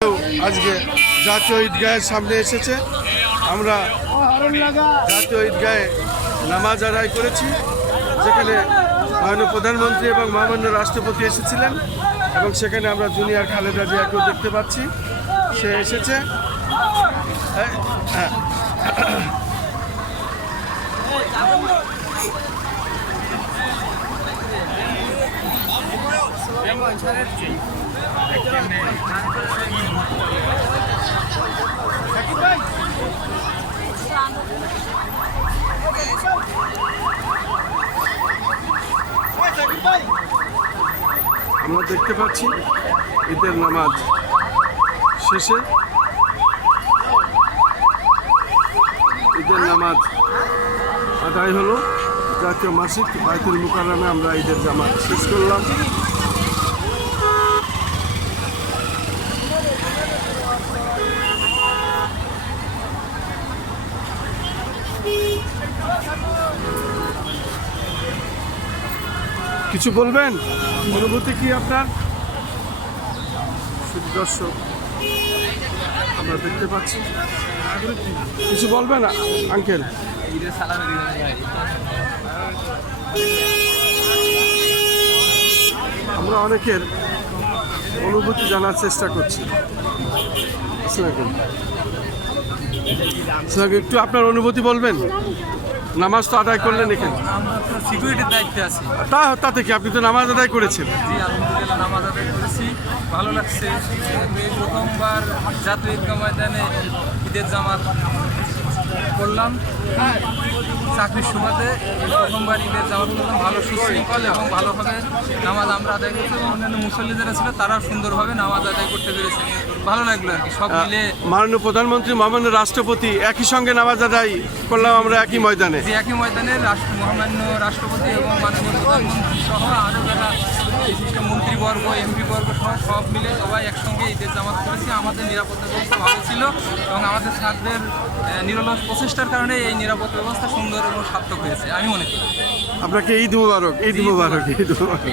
আজকে জাতীয় ঈদগাহের সামনে এসেছে। আমরা জাতীয় ঈদগাহে নামাজ আদায় করেছি, যেখানে মাননীয় প্রধানমন্ত্রী এবং মহামান্য রাষ্ট্রপতি এসেছিলেন এবং সেখানে আমরা জুনিয়র খালেদা জিয়াকেও দেখতে পাচ্ছি, সে এসেছে। আমরা দেখতে পাচ্ছি ঈদের নামাজ শেষে ঈদের নামাজ আদায় হলো। জাতীয় মসজিদ বাইতুল মুকাররমে আমরা ঈদের জামাত শেষ করলাম। কিছু বলবেন, অনুভূতি কি আপনার? দর্শক আমরা দেখতে পাচ্ছি, কিছু বলবেন আঙ্কেল? আমরা অনেকের অনুভূতি জানার চেষ্টা করছি। একটু আপনার অনুভূতি বলবেন। নামাজ তো আদায় করলেন এখানে, সিকিউরিটির দায়িত্বে আছি। তাতে কি আপনি তো নামাজ আদায় করেছেন? জি, আলহামদুলিল্লাহ নামাজ আদায় করেছি, ভালো লাগছে। এই প্রথমবার জাতীয় ঈদগাহ ময়দানে ঈদের জামাত করলাম চাকরির সুবাদে। এই প্রথমবার ঈদের জামাত করলাম, ভালো সুশৃঙ্খল এবং ভালোভাবে নামাজ আমরা আদায় করছি এবং অন্যান্য মুসল্লি যারা ছিল তারাও সুন্দরভাবে নামাজ আদায় করতে পেরেছে। ভালো লাগলো আর কি, সব মিলে। মাননীয় প্রধানমন্ত্রী মহামান্য রাষ্ট্রপতি একই সঙ্গে নামাজ আদায় করলাম আমরা একই ময়দানে। যে একই ময়দানে মহামান্য রাষ্ট্রপতি এবং মাননীয় প্রধানমন্ত্রী সহ আরও যারা বিশিষ্ট মন্ত্রীবর্গ, এমপিবর্গ সহ সব মিলে সবাই একসঙ্গে ঈদের জামাত করেছি। আমাদের নিরাপত্তা ব্যবস্থা ভালো ছিল এবং আমাদের ছাত্রদের নিরলস প্রচেষ্টার কারণে এই নিরাপত্তা ব্যবস্থা সুন্দর এবং সার্থক হয়েছে আমি মনে করি। আপনাকে ঈদ মুবারক, ঈদ মুবারক, ঈদ মুবারক।